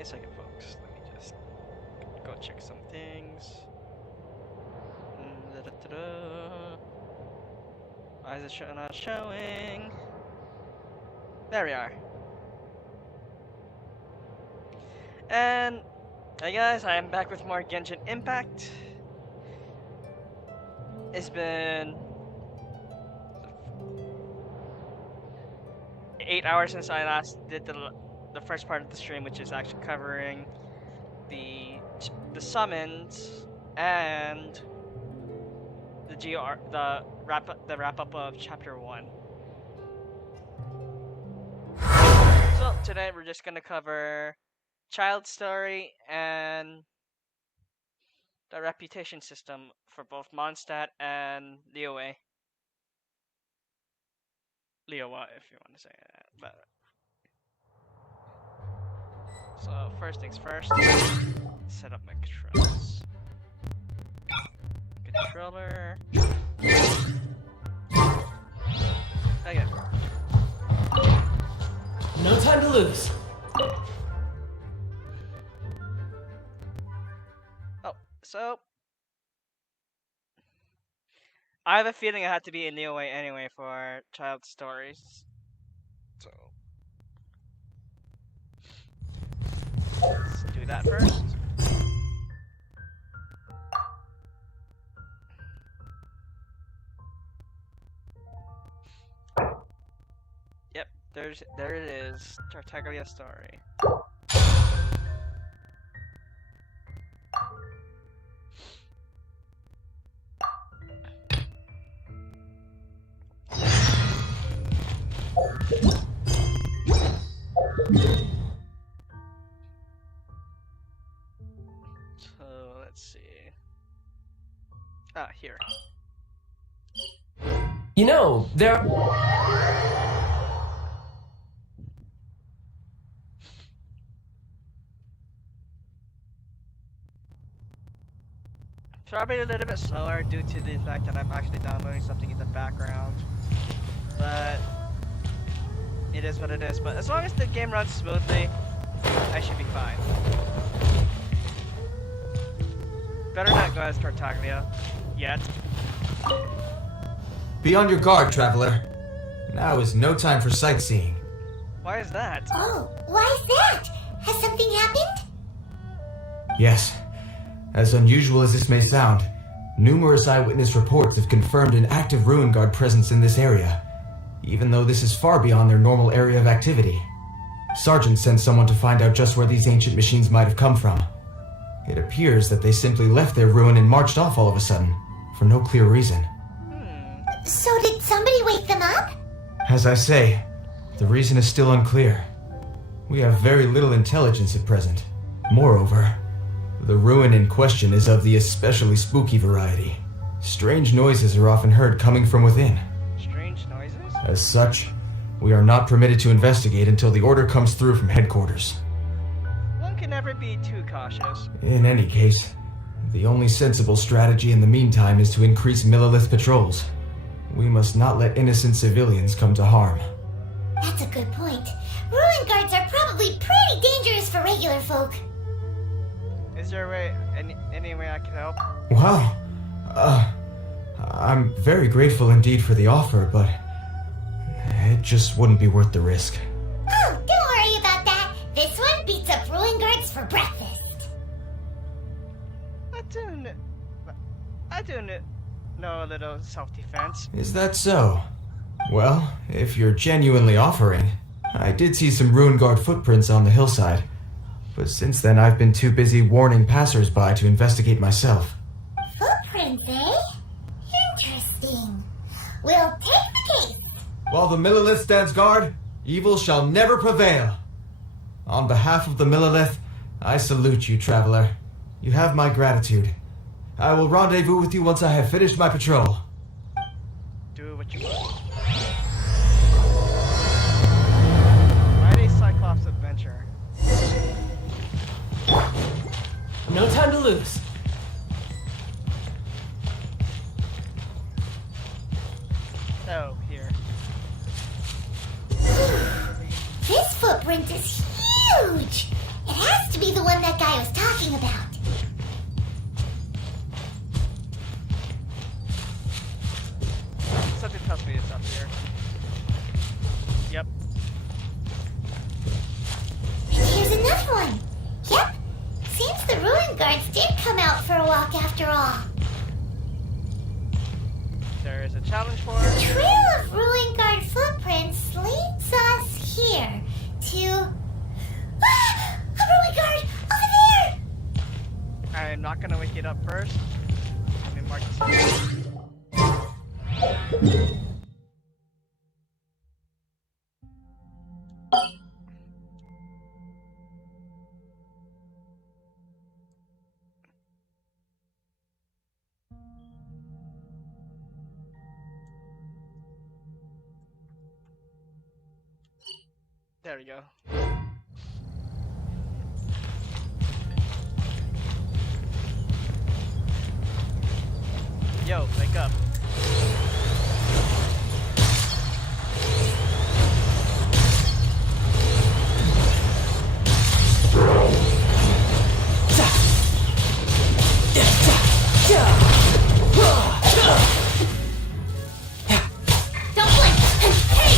me a second, folks. Let me just go check some things. Why is it not showing? There we are. And hey guys, I am back with more Genshin Impact. It's been 8 hours since I last did the first part of the stream, which is actually covering the summons and the wrap up of chapter 1. So today we're just gonna cover Childe's story and the reputation system for both Mondstadt and Liyue, if you want to say that. But so first things first, set up my controls. Controller. Okay. No time to lose. Oh, so I have a feeling I had to be in Liyue anyway for child stories. So let's do that first. Yep, there it is. Tartaglia story. So let's see. Here. You know, there... Probably a little bit slower due to the fact that I'm actually downloading something in the background. But it is what it is. But as long as the game runs smoothly, I should be fine. Better not go as Tartaglia yet. Be on your guard, traveler. Now is no time for sightseeing. Why is that? Oh, why is that? Has something happened? Yes. As unusual as this may sound, numerous eyewitness reports have confirmed an active Ruin Guard presence in this area, even though this is far beyond their normal area of activity. Sergeant sent someone to find out just where these ancient machines might have come from. It appears that they simply left their ruin and marched off all of a sudden, for no clear reason. So did somebody wake them up? As I say, the reason is still unclear. We have very little intelligence at present. Moreover, the ruin in question is of the especially spooky variety. Strange noises are often heard coming from within. Strange noises? As such, we are not permitted to investigate until the order comes through from headquarters. One can never be too cautious. In any case, the only sensible strategy in the meantime is to increase Millilith patrols. We must not let innocent civilians come to harm. That's a good point. Ruin guards are probably pretty dangerous for regular folk. Is there a way, any way I can help? Well, I'm very grateful indeed for the offer, but it just wouldn't be worth the risk. Oh, don't worry about that. This one beats up ruin guards for breakfast. I do know a little self-defense. Is that so? Well, if you're genuinely offering, I did see some Ruin Guard footprints on the hillside, but since then I've been too busy warning passers-by to investigate myself. Footprints, eh? Interesting. We'll take the case. While the Millilith stands guard, evil shall never prevail. On behalf of the Millilith, I salute you, traveler. You have my gratitude. I will rendezvous with you once I have finished my patrol. Do what you want. Friday Cyclops Adventure. No time to lose. Oh, here. This footprint is huge. It has to be the one that guy was talking about. Something tells me it's up here. Yep. Here's another one. Yep. Seems the ruin guards did come out for a walk after all. There is a challenge for Trail of ruin guard footprints leads us here to... Ah! A ruin guard! Over there! I'm not gonna wake it up first. Let me mark this. There we go. Yo, wake up. Don't blink! Hey!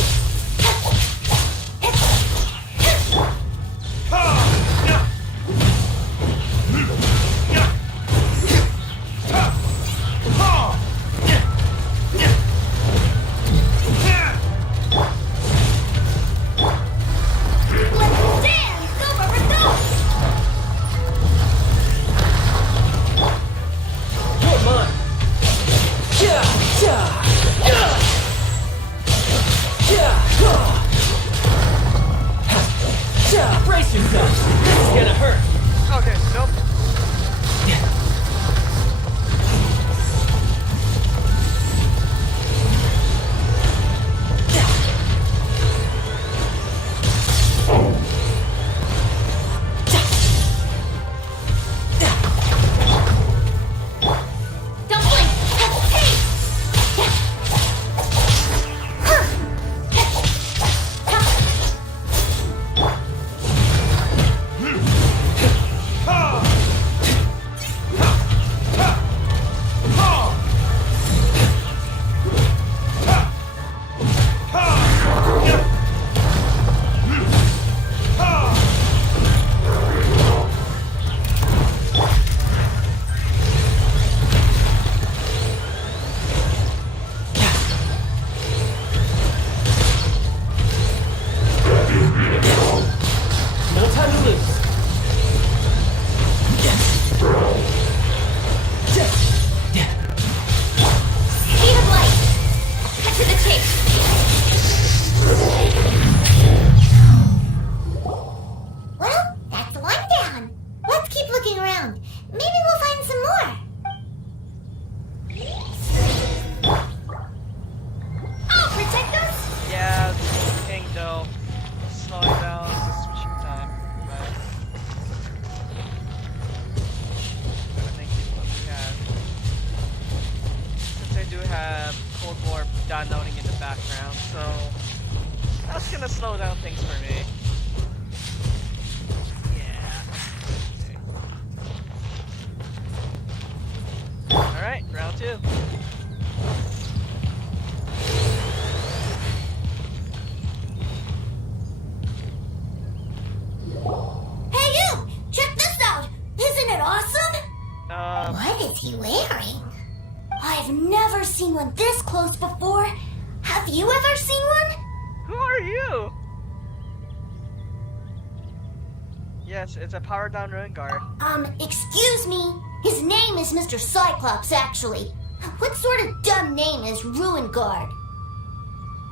Let's dance! Go, Barbara, go! You're mine. Yeah, yeah, yeah, yeah. Yeah, brace yourself. This is gonna hurt. Okay, nope. Don't blink! Hey! No time to lose. Speed of light! Cut to the chase! Well, that's one down. Let's keep looking around. Maybe we'll find some more. I'll protect us! Yeah, King though. Slowing down the switching time. But I'm gonna think of what we have. Since I do have Cold War downloading in the background, so that's gonna slow down things for me. Yeah. Alright, round two. Hey you! Check this out! Isn't it awesome? Um, What is he wearing? I've never seen one this close before. Have you ever seen one? who are you? Yes, it's a power down ruin guard. Excuse me. His name is Mr. Cyclops, actually. What sort of dumb name is Ruin Guard?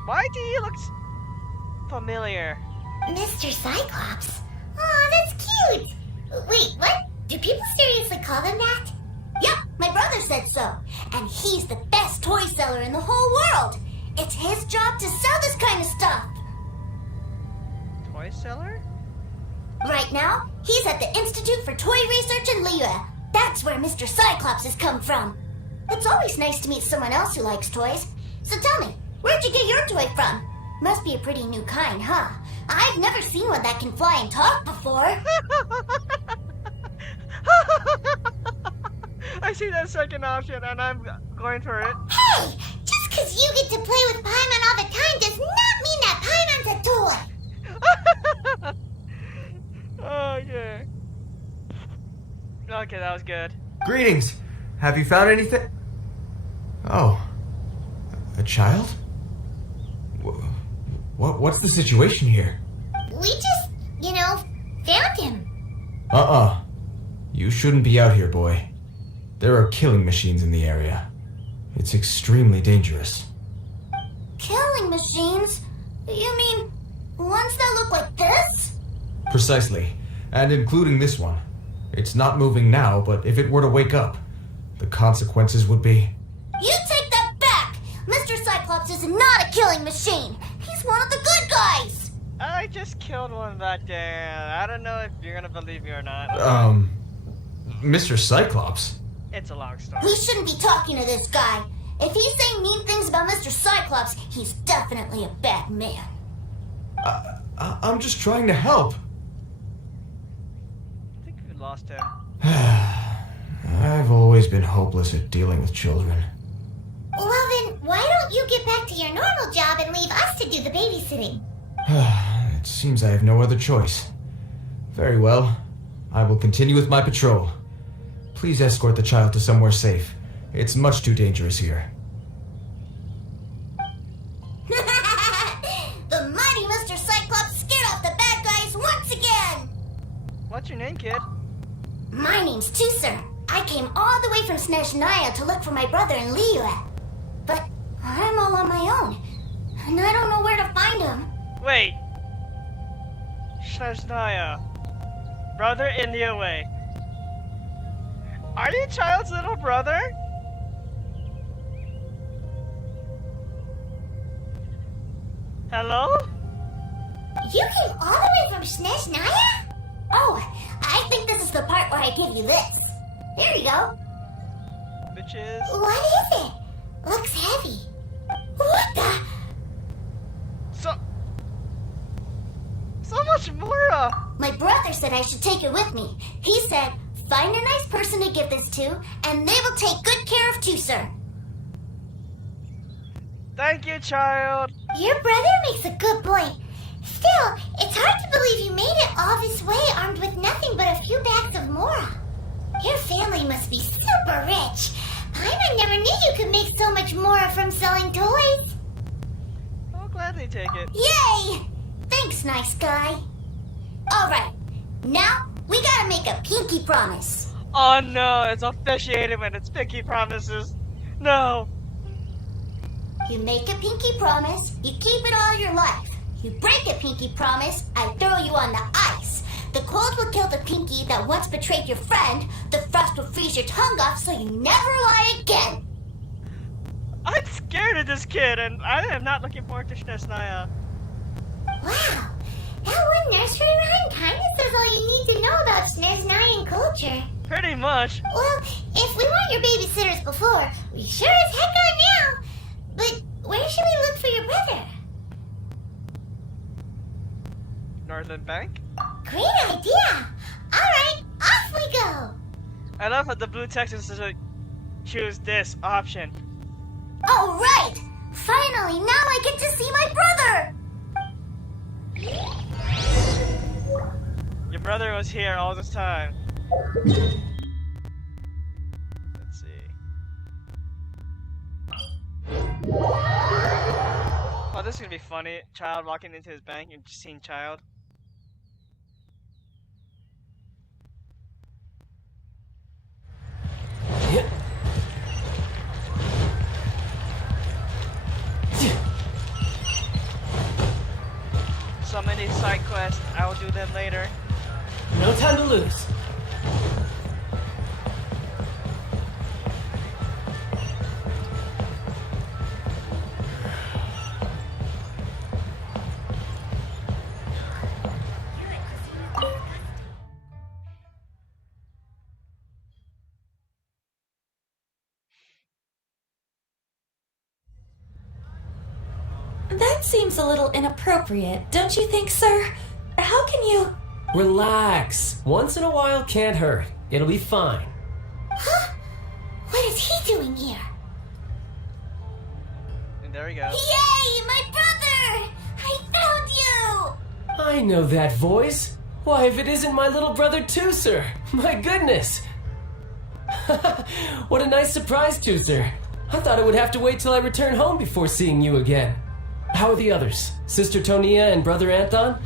Why do you look familiar? Mr. Cyclops? Aw, that's cute. Wait, what? Do people seriously call him that? Yep, my brother said so. And he's the best toy seller in the whole world. It's his job to sell this kind of stuff. Toy seller? Right now, he's at the Institute for Toy Research in Liyue. That's where Mr. Cyclops has come from. It's always nice to meet someone else who likes toys. So tell me, where'd you get your toy from? Must be a pretty new kind, huh? I've never seen one that can fly and talk before. I see that second option and I'm going for it. Hey! Just because you get to play with Paimon all the time does not mean that Paimon's a toy! Okay. Okay, that was good. Greetings! Have you found anything? Oh. A child? What's the situation here? We just, found him. You shouldn't be out here, boy. There are killing machines in the area. It's extremely dangerous. Killing machines? You mean ones that look like this? Precisely. And including this one. It's not moving now, but if it were to wake up, the consequences would be... You take that back! Mr. Cyclops is not a killing machine! He's one of the good guys! I just killed one back there. I don't know if you're gonna believe me or not. Mr. Cyclops? It's a long story. We shouldn't be talking to this guy. If he's saying mean things about Mr. Cyclops, he's definitely a bad man. I'm just trying to help. I think we lost him. I've always been hopeless at dealing with children. Well then, why don't you get back to your normal job and leave us to do the babysitting? It seems I have no other choice. Very well. I will continue with my patrol. Please escort the child to somewhere safe. It's much too dangerous here. The mighty Mr. Cyclops scared off the bad guys once again! What's your name, kid? My name's Tusser. I came all the way from Snezhnaya to look for my brother in Liyue. But I'm all on my own, and I don't know where to find him. Wait. Snezhnaya. Brother in Liyue. Are you Child's little brother? Hello? You came all the way from Snezhnaya? Oh, I think this is the part where I give you this. There you go. Bitches. What is it? Looks heavy. What the? So much Mura! My brother said I should take it with me. He said, find a nice person to give this to, and they will take good care of Tusser. Thank you, child. Your brother makes a good point. Still, it's hard to believe you made it all this way armed with nothing but a few bags of Mora. Your family must be super rich. Paimon never knew you could make so much Mora from selling toys. I'll gladly take it. Yay! Thanks, nice guy. Alright, now we gotta make a pinky promise. Oh no, it's officiated when it's pinky promises. No. You make a pinky promise, you keep it all your life. You break a pinky promise, I throw you on the ice. The cold will kill the pinky that once betrayed your friend. The frost will freeze your tongue off so you never lie again. I'm scared of this kid, and I am not looking forward to Snezhnaya. Wow, that one nursery rhyme kinda says all you need to know about Snezhnayan culture. Pretty much. Well, if we weren't your babysitters before, we sure as heck are now. But where should we look for your brother? Northern Bank? Great idea! Alright, off we go! I love how the blue text is to choose this option. Alright! Finally, now I get to see my brother! Your brother was here all this time. Let's see. Oh, this is gonna be funny. Child walking into his bank and just seeing Child. So many side quests, I will do them later. No time to lose. That That seems a little inappropriate, don't you think, sir? How can you... Relax. Once in a while can't hurt. It'll be fine. Huh? What is he doing here? And there we go. Yay, my brother! I found you! I know that voice. Why, if it isn't my little brother Tooser! My goodness! What a nice surprise, Tooser. I thought I would have to wait till I return home before seeing you again. How are the others? Sister Tonia and Brother Anthon?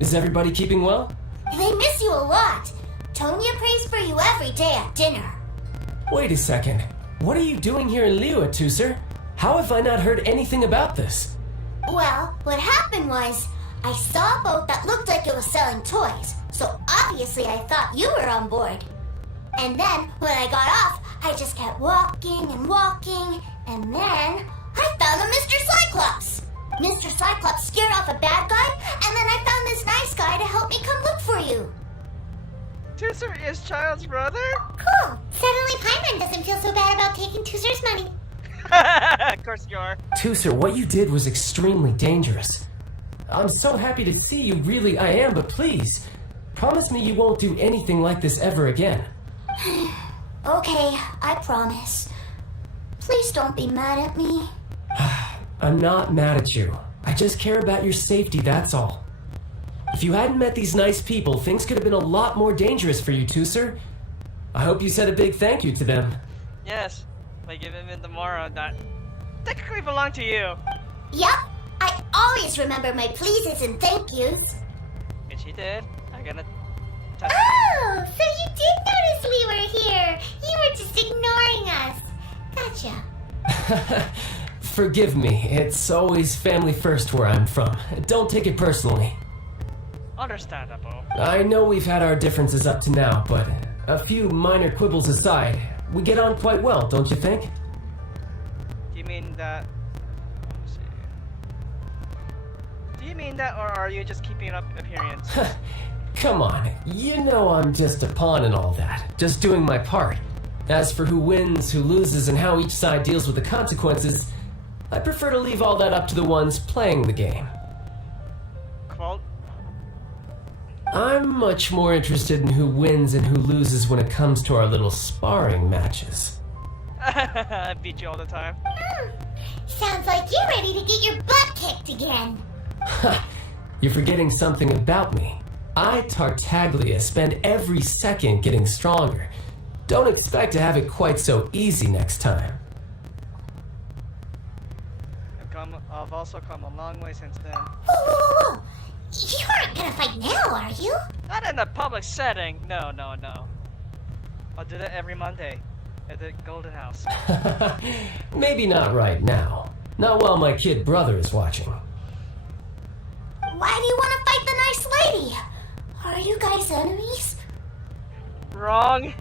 Is everybody keeping well? They miss you a lot. Tonya prays for you every day at dinner. Wait a second. What are you doing here in Liyue, Tooser? How have I not heard anything about this? Well, what happened was, I saw a boat that looked like it was selling toys, so obviously I thought you were on board. And then, when I got off, I just kept walking and walking, and then I found a Mr. Cyclops. Mr. Cyclops scared off a bad guy, and then I found this nice guy to help me come look for you. Tooser is Child's brother? Cool. Suddenly Paimon doesn't feel so bad about taking Tooser's money. Of course you are. Tooser, what you did was extremely dangerous. I'm so happy to see you, really I am, but please, promise me you won't do anything like this ever again. Okay, I promise. Please don't be mad at me. I'm not mad at you. I just care about your safety, that's all. If you hadn't met these nice people, things could have been a lot more dangerous for you, Tooser. I hope you said a big thank you to them. Yes, by giving them the Mora that technically belong to you. Yup, I always remember my pleases and thank yous. Which you did. I'm gonna test Oh, so you did notice we were here. You were just ignoring us. Gotcha. Forgive me, it's always family first where I'm from. Don't take it personally. Understandable. I know we've had our differences up to now, but a few minor quibbles aside, we get on quite well, don't you think? Do you mean that? Let's see. Do you mean that, or are you just keeping up appearance? Come on, you know I'm just a pawn and all that, just doing my part. As for who wins, who loses, and how each side deals with the consequences, I prefer to leave all that up to the ones playing the game. Quote. I'm much more interested in who wins and who loses when it comes to our little sparring matches. I beat you all the time. Sounds like you're ready to get your butt kicked again. You're forgetting something about me. I, Tartaglia, spend every second getting stronger. Don't expect to have it quite so easy next time. I've also come a long way since then. Whoa. You aren't gonna fight now, are you? Not in a public setting. No. I'll do that every Monday at the Golden House. Maybe not right now. Not while my kid brother is watching. Why do you want to fight the nice lady? Are you guys enemies? Wrong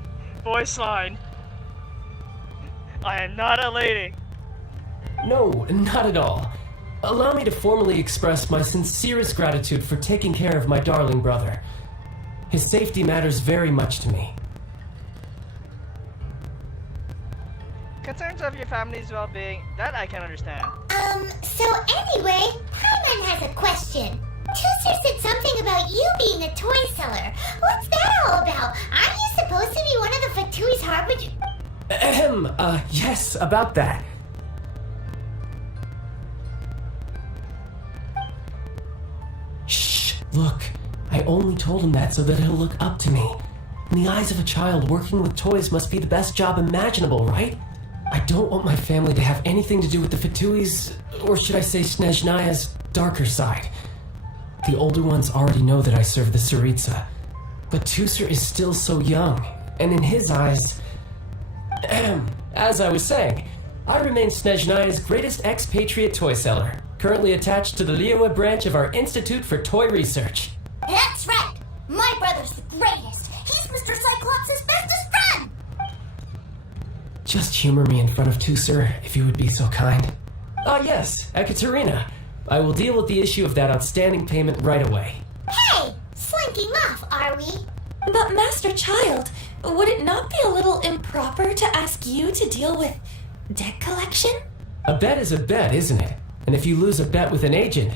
voice line. I am not a lady. No, not at all. Allow me to formally express my sincerest gratitude for taking care of my darling brother. His safety matters very much to me. Concerns of your family's well-being, that I can understand. So anyway, Paimon has a question. Tooser said something about you being a toy seller. What's that all about? Aren't you supposed to be one of the Fatui's harbinger? Yes, about that. Shh, look. I only told him that so that he'll look up to me. In the eyes of a child, working with toys must be the best job imaginable, right? I don't want my family to have anything to do with the Fatui's, or should I say Snezhnaya's, darker side. The older ones already know that I serve the Tsaritsa. But Tooser is still so young, and in his eyes... As I was saying, I remain Snezhnaya's greatest expatriate toy seller, currently attached to the Liyue branch of our Institute for Toy Research. That's right! My brother's the greatest! He's Mr. Cyclops' bestest friend! Just humor me in front of Tooser, if you would be so kind. Ah yes, Ekaterina. I will deal with the issue of that outstanding payment right away. Hey! Slinking off, are we? But Master Child, would it not be a little improper to ask you to deal with debt collection? A bet is a bet, isn't it? And if you lose a bet with an agent,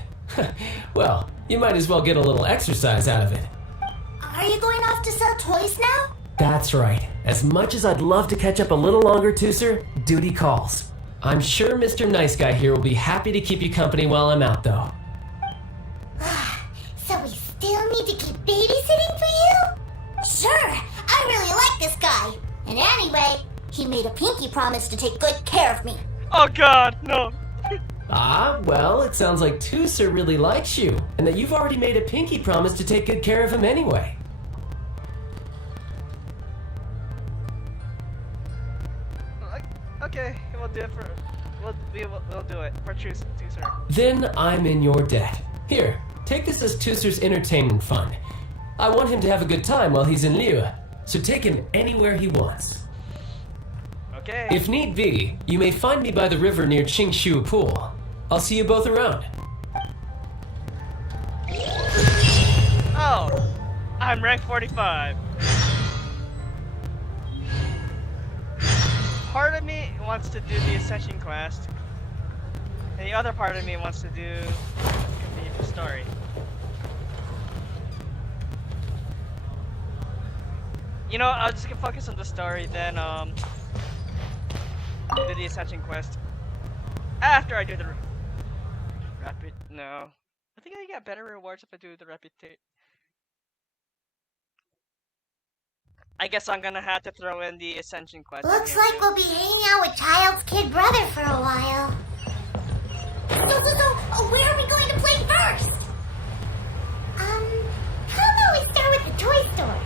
well, you might as well get a little exercise out of it. Are you going off to sell toys now? That's right. As much as I'd love to catch up a little longer, Tooser, duty calls. I'm sure Mr. Nice Guy here will be happy to keep you company while I'm out, though. So we still need to keep babysitting for you? Sure, I really like this guy. And anyway, he made a pinky promise to take good care of me. Oh god, no. Ah, well, it sounds like Tooser really likes you, and that you've already made a pinky promise to take good care of him anyway. Okay, we'll do it for... We'll do it for Tooser. Then I'm in your debt. Here, take this as Tooser's entertainment fund. I want him to have a good time while he's in Liyue, so take him anywhere he wants. Okay. If need be, you may find me by the river near Qingshu Pool. I'll see you both around. Oh, I'm rank 45. Part of me wants to do the Ascension quest, and the other part of me wants to continue the story. You know, I'll just focus on the story, then do the Ascension quest after I do the rapid. No, I think I get better rewards if I do the rapid. I guess I'm gonna have to throw in the Ascension quest. Looks like we'll be hanging out with Childe's kid brother for a while. So, where are we going to play first? How about we start with the toy store?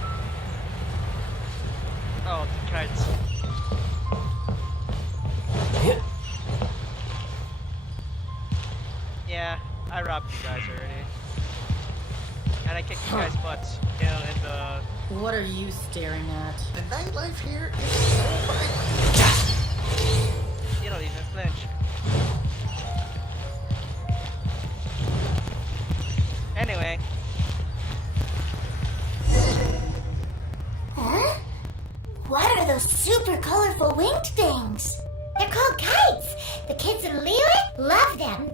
Oh, the kites. Yeah, I robbed you guys already. And I kicked you guys' butts in the... What are you staring at? The nightlife here is so vibrant. You don't even flinch. Anyway. Huh? What are those super colorful winged things? They're called kites. The kids in Liyue love them.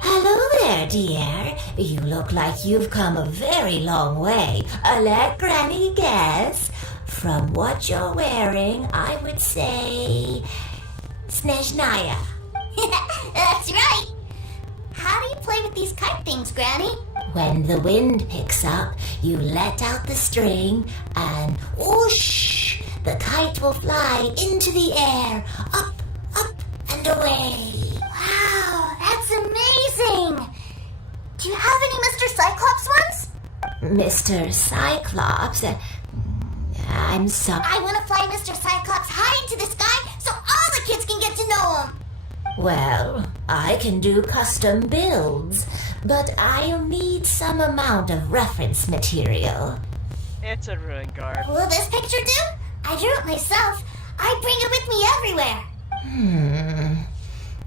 Hello there, dear. You look like you've come a very long way. Let Granny guess. From what you're wearing, I would say... Snezhnaya. That's right. How do you play with these kite things, Granny? When the wind picks up, you let out the string and whoosh! The kite will fly into the air, up, and away. Wow, that's amazing. Do you have any Mr. Cyclops ones? Mr. Cyclops? I'm sorry. I want to fly Mr. Cyclops high into the sky so all the kids can get to know him. Well, I can do custom builds, but I'll need some amount of reference material. It's a ruin guard. Will this picture do? I drew it myself. I bring it with me everywhere.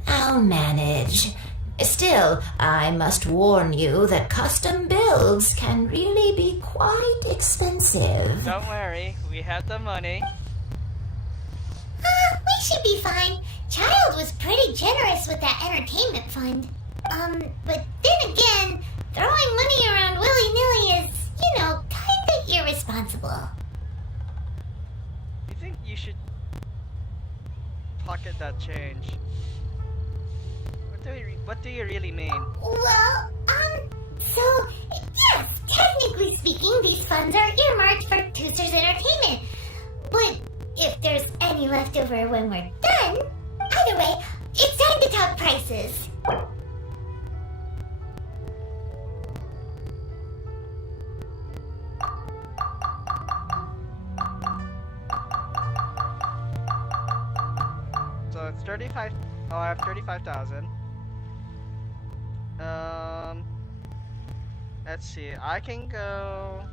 I'll manage. Still, I must warn you that custom builds can really be quite expensive. Don't worry, we have the money. We should be fine. Childe was pretty generous with that entertainment fund. But then again, throwing money around willy-nilly is, kinda irresponsible. You think you should pocket that change? What do you really mean? Well, so, yes, technically speaking, these funds are earmarked for Tooser's entertainment. But if there's any left over when we're done, either way, it's time to talk prices. So it's 35. Oh, I have 35,000. Let's see. I can go.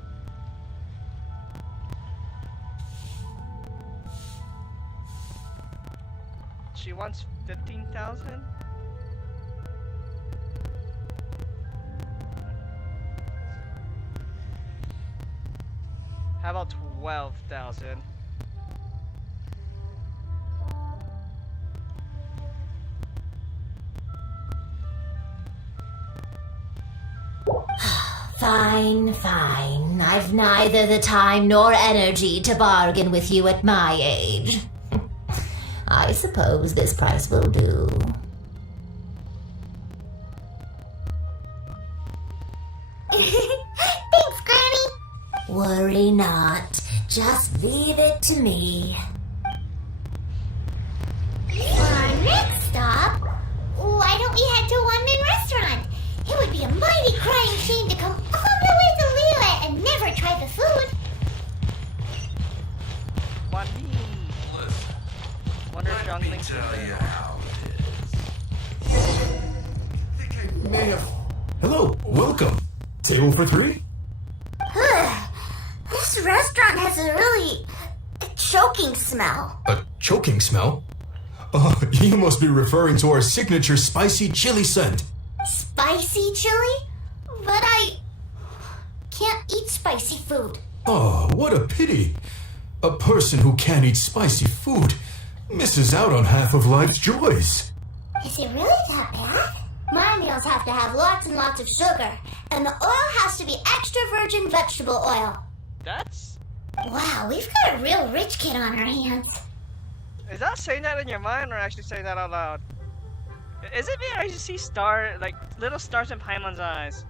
She wants 15,000. How about 12,000? Fine. I've neither the time nor energy to bargain with you at my age. I suppose this price will do. Thanks, Granny. Worry not. Just leave it to me. For our next stop, why don't we head to One Min Restaurant? It would be a mighty crying shame to come all the way to Liyue and never try the food. One Wonder if Young Link's Hello, welcome. Table for three? This restaurant has a really choking smell. A choking smell? Oh, you must be referring to our signature spicy chili scent. Spicy chili? But I can't eat spicy food. Oh, what a pity. A person who can't eat spicy food misses out on half of life's joys. Is it really that bad? My meals have to have lots and lots of sugar, and the oil has to be extra virgin vegetable oil. That's... Wow, we've got a real rich kid on our hands. Is that saying that in your mind or actually saying that out loud? Is it me or I just see little stars in Paimon's eyes?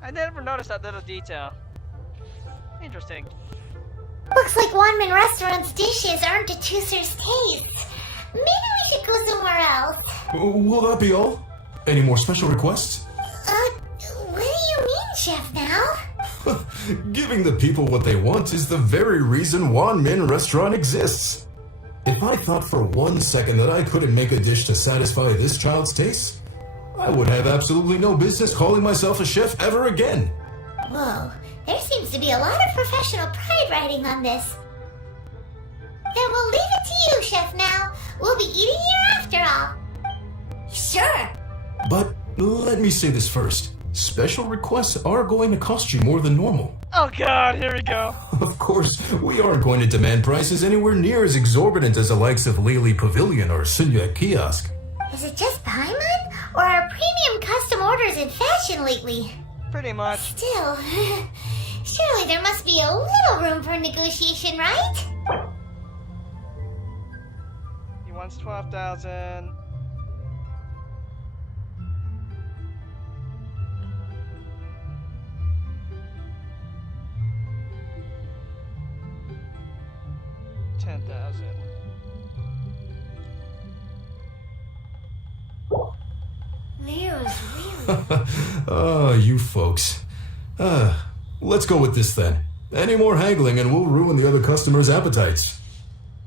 I never noticed that little detail. Interesting. Looks like One Min Restaurant's dishes aren't to Chooser's taste. Maybe we should go somewhere else. Will that be all? Any more special requests? What do you mean, Chef Now? Giving the people what they want is the very reason Wan Min Restaurant exists. If I thought for 1 second that I couldn't make a dish to satisfy this child's taste, I would have absolutely no business calling myself a chef ever again. Whoa, there seems to be a lot of professional pride riding on this. Then we'll leave it to you, Chef Now. We'll be eating here after all. Sure. But let me say this first. Special requests are going to cost you more than normal. Oh god, here we go. Of course, we aren't going to demand prices anywhere near as exorbitant as the likes of Lily Pavilion or Sunya Kiosk. Is it just Paimon? Or are premium custom orders in fashion lately? Pretty much. Still, surely there must be a little room for negotiation, right? He wants 12,000. Leo's really... Ah, you folks. Let's go with this then. Any more haggling and we'll ruin the other customers' appetites.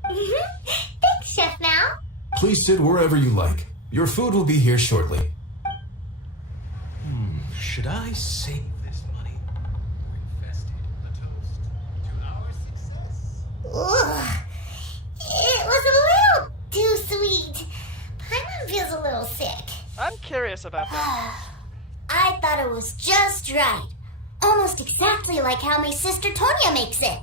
Thanks, Chef Now. Please sit wherever you like. Your food will be here shortly. Should I save this money or invest it in the toast to our success? Ugh. It was a little too sweet. Paimon feels a little sick. I'm curious about that. I thought it was just right. Almost exactly like how my sister Tonya makes it.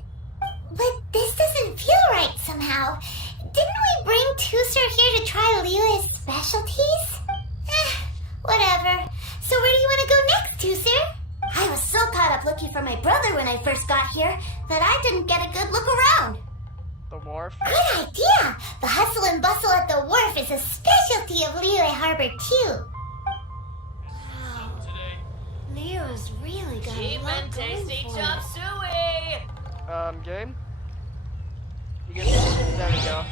But this doesn't feel right somehow. Didn't we bring Tusser here to try Liyue's specialties? Whatever. So where do you want to go next, Tusser? I was so caught up looking for my brother when I first got here that I didn't get a good look around. The wharf? Good idea! The hustle and bustle at the wharf is a specialty of Liyue Harbor, too. Wow. Leo's really got a lot going for him. Suey! Game? You get... There we go.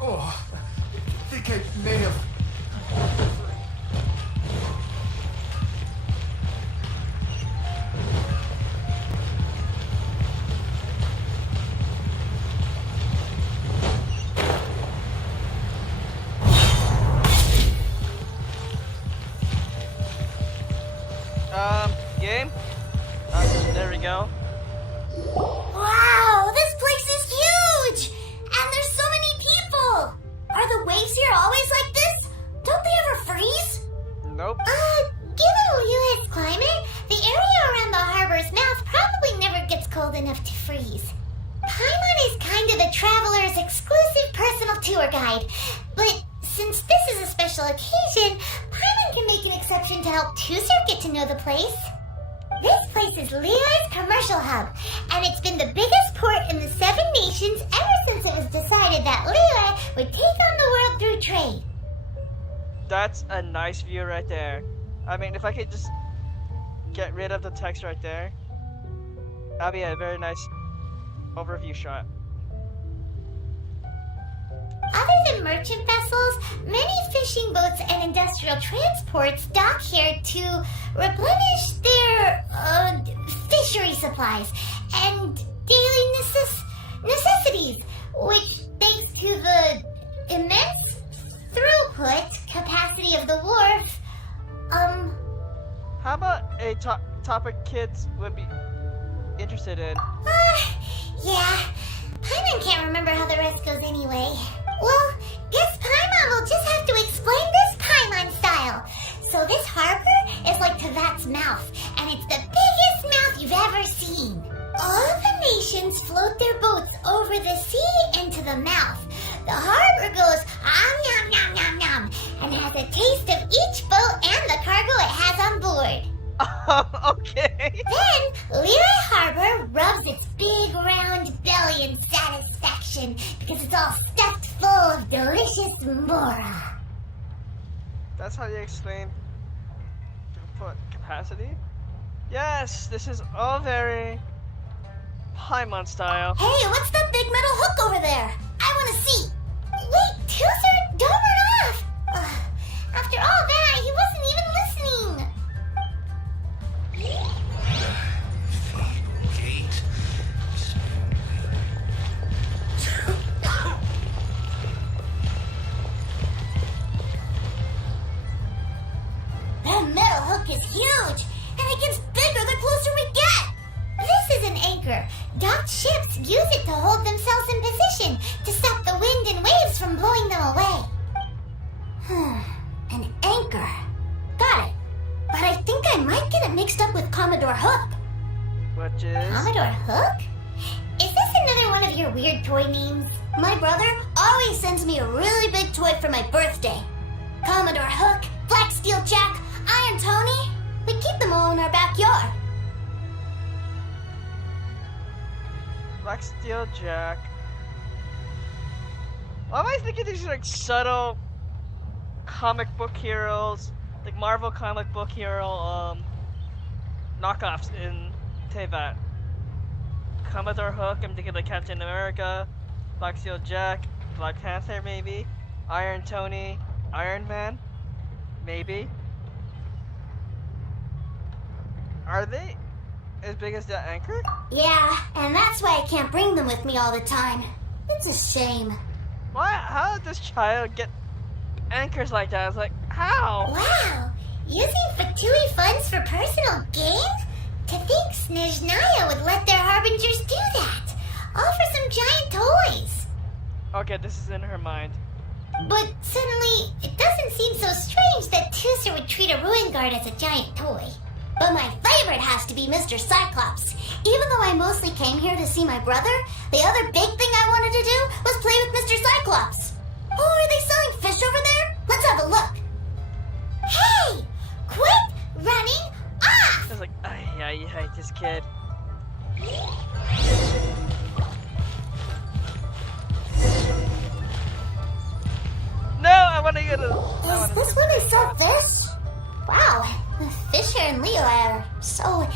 Oh, I think I may have... Game? There we go. Wow, this place is huge! And there's so many people! Are the waves here always like this? Don't they ever freeze? Nope. Given Liyue's climate, the area around the harbor's mouth probably never gets cold enough to freeze. Paimon is kind of the traveler's exclusive personal tour guide, but since this is a special occasion, Paimon can make an exception to help Tusser get to know the place. This place is Leo's commercial hub, and it's been the biggest port in the Seven Nations ever since it was decided that Leo would take on the world through trade. That's a nice view right there. I mean, if I could just get rid of the text right there, that'd be a very nice overview shot. Other than merchant vessels, many fishing boats and industrial transports dock here to replenish their fishery supplies and daily necessities, which, thanks to the immense throughput capacity of the wharf, How about a topic kids would be interested in? Yeah. Paimon can't remember how the rest goes anyway. Well, guess Paimon will just have to explain this Paimon style. So this harbor is like Tavat's mouth, and it's the biggest mouth you've ever seen. All of the nations float their boats over the sea into the mouth. The harbor goes nom nom nom nom and has a taste of each boat and the cargo it has on board. Okay. Then Leroy Harbor rubs its big round belly in satisfaction because it's all stuffed full of delicious mora. That's how you explain throughput capacity? Yes, this is all very Paimon style. Hey, what's that big metal hook over there? I want to see. Wait, Tooser, don't run off. After all that, he wasn't even listening. That metal hook is huge, and it gets bigger the closer we get. This is an anchor. Docked ships use it to hold themselves in position to stop the wind and waves from blowing them away. An anchor. Got it. But I think I might get it mixed up with Commodore Hook. Which is? Commodore Hook? Is this another one of your weird toy names? My brother always sends me a really big toy for my birthday. Commodore Hook, Black Steel Jack, Iron Tony. We keep them all in our backyard. Black Steel Jack. Why am I thinking these are like subtle comic book heroes, like Marvel comic book hero knockoffs in Tevat? Commodore Hook, I'm thinking like Captain America, Black Steel Jack, Black Panther maybe, Iron Tony, Iron Man, maybe. Are they as big as that anchor? Yeah, and that's why I can't bring them with me all the time. It's a shame. Why? How did this child get anchors like that? I was like, how? Wow, using Fatui funds for personal gain? To think Snezhnaya would let their harbingers do that. All for some giant toys. Okay, this is in her mind. But suddenly, it doesn't seem so strange that Tooser would treat a ruin guard as a giant toy. But my favorite has to be Mr. Cyclops. Even though I mostly came here to see my brother, the other big thing I wanted to do was play with Mr. Cyclops. Oh, are they selling fish over there? Let's have a look. Hey! Quit running off! I was like, I hate this kid. No, I want to get a... Is this where they sell fish? Wow, the fish here in Leo are so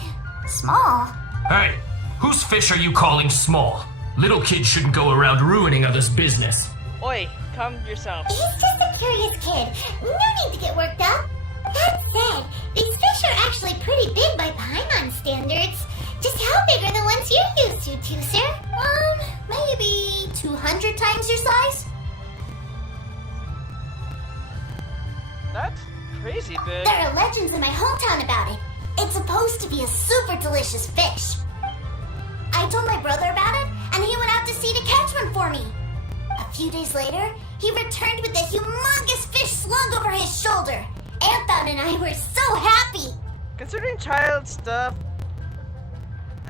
small. Hey, whose fish are you calling small? Little kids shouldn't go around ruining others' business. Oi, calm yourself. He's just a curious kid. No need to get worked up. That said, these fish are actually pretty big by Paimon standards. Just how big are the ones you're used to, Tooser? Maybe 200 times your size? That's crazy big. There are legends in my hometown about it. It's supposed to be a super delicious fish. I told my brother about it, and he went out to sea to catch one for me. A few days later, he returned with a humongous fish slung over his shoulder. Anton and I were so happy. Considering child stuff,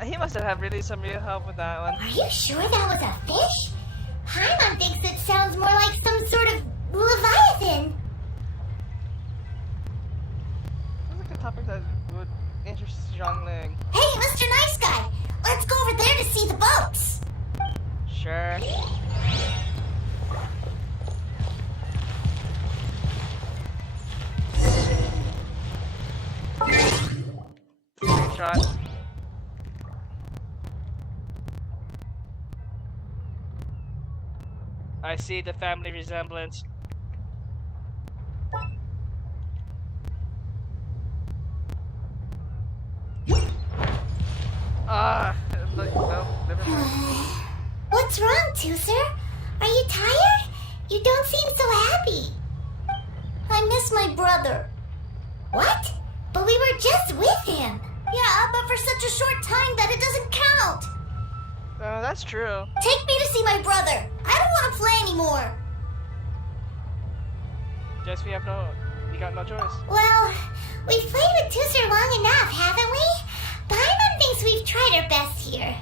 he must have had really some real help with that one. Are you sure that was a fish? Paimon thinks it sounds more like some sort of leviathan. Sounds like a topic that would interest Zhongling. Hey, Mr. Nice Guy! Let's go over there to see the boats! Sure. Shot. I see the family resemblance. No, never mind. What's wrong, Tooser? Are you tired? You don't seem so happy. I miss my brother. What? But we were just with him. Yeah, but for such a short time that it doesn't count. That's true. Take me to see my brother. I don't want to play anymore. Guess we got no choice. Well, we've played with Tooser long enough, haven't we? Paimon thinks we've tried our best here.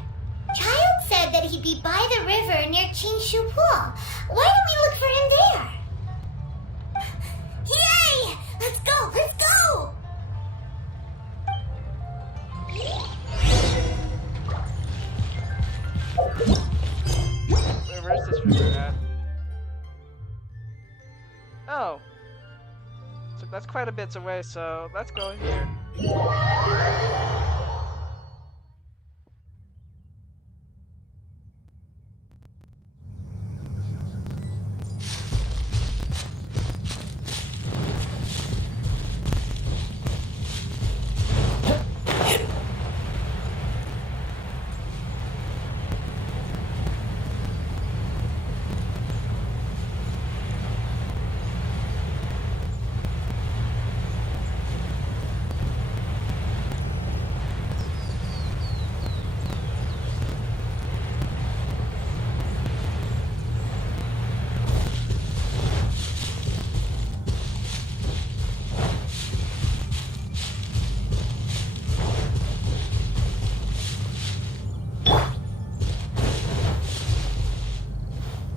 Childe said that he'd be by the river near Chinshu Pool. Why don't we look for him there? Yay! Let's go! Let's go! Where's this river at? Oh. So that's quite a bit away, so let's go here.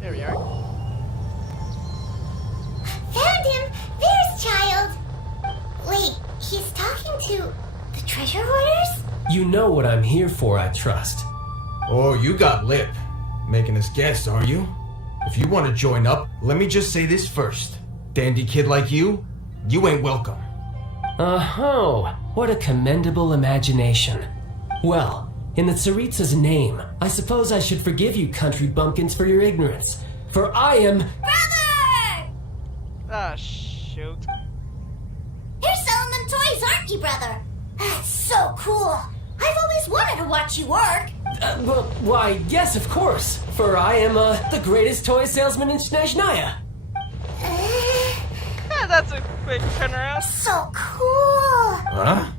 There we are. Found him! There's Childe! Wait, he's talking to the treasure hoarders? You know what I'm here for, I trust. Oh, you got lip. Making us guess, are you? If you want to join up, let me just say this first. Dandy kid like you ain't welcome. Oh, what a commendable imagination. Well, in the Tsaritsa's name, I suppose I should forgive you country bumpkins for your ignorance. For I am... Brother! Ah, shoot. You're selling them toys, aren't you, brother? That's so cool. I've always wanted to watch you work. Well, why, yes, of course. For I am, the greatest toy salesman in Snezhnaya. That's a quick turnaround. So cool. Huh?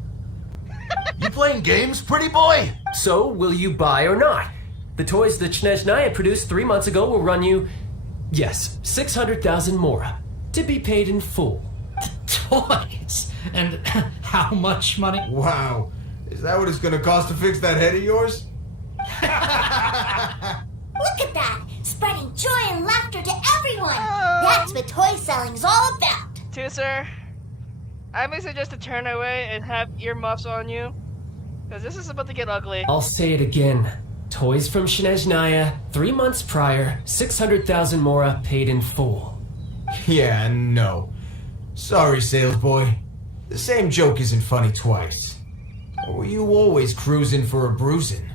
You playing games, pretty boy? So, will you buy or not? The toys that Snezhnaya produced 3 months ago will run you, yes, 600,000 mora, to be paid in full. Toys? And how much money? Wow. Is that what it's gonna cost to fix that head of yours? Look at that. Spreading joy and laughter to everyone. That's what toy selling's all about. Tooser, I may suggest to turn away and have earmuffs on you. Because this is about to get ugly. I'll say it again. Toys from Snezhnaya, 3 months prior, 600,000 mora paid in full. Yeah, no. Sorry, sales boy. The same joke isn't funny twice. Or were you always cruising for a bruising?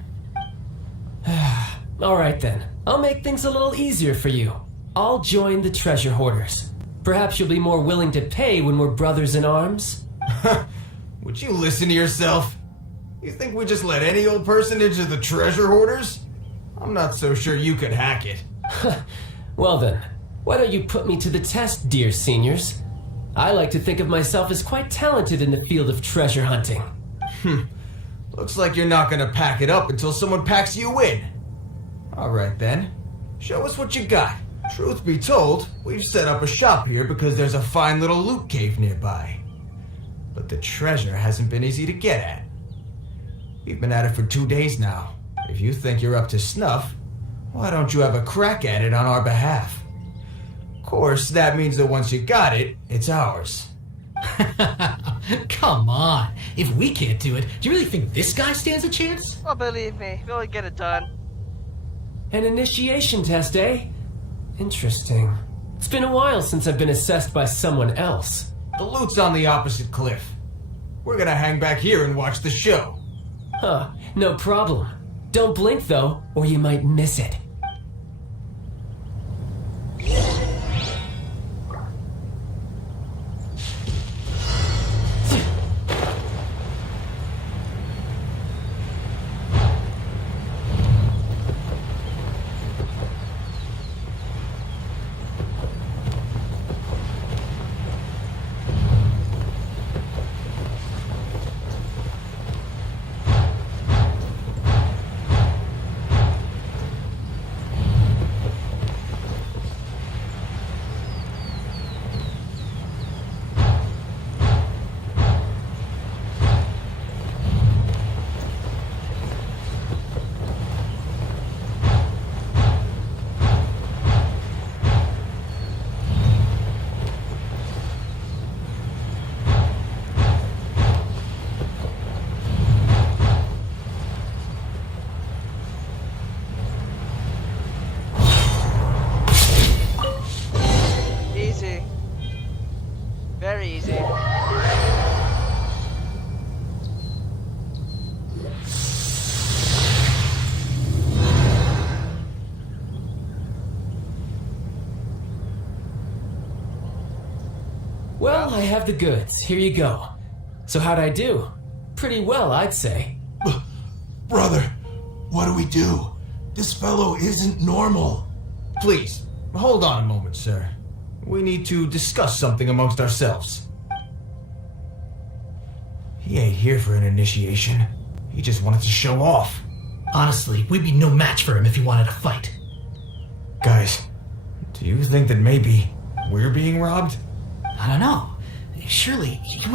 Alright then, I'll make things a little easier for you. I'll join the treasure hoarders. Perhaps you'll be more willing to pay when we're brothers in arms? Would you listen to yourself? You think we just let any old person into the treasure hoarders? I'm not so sure you could hack it. Well then, why don't you put me to the test, dear seniors? I like to think of myself as quite talented in the field of treasure hunting. Looks like you're not gonna pack it up until someone packs you in. Alright then, show us what you got. Truth be told, we've set up a shop here because there's a fine little loot cave nearby. But the treasure hasn't been easy to get at. We've been at it for 2 days now. If you think you're up to snuff, why don't you have a crack at it on our behalf? Of course, that means that once you got it, it's ours. Come on. If we can't do it, do you really think this guy stands a chance? Well, believe me, we'll get it done. An initiation test, eh? Interesting. It's been a while since I've been assessed by someone else. The loot's on the opposite cliff. We're gonna hang back here and watch the show. Huh, no problem. Don't blink though, or you might miss it. Easy. Very easy. Well, I have the goods. Here you go. So how'd I do? Pretty well, I'd say. Brother, what do we do? This fellow isn't normal. Please, hold on a moment, sir. We need to discuss something amongst ourselves. He ain't here for an initiation. He just wanted to show off. Honestly, we'd be no match for him if he wanted to fight. Guys, do you think that maybe we're being robbed? I don't know. Surely, he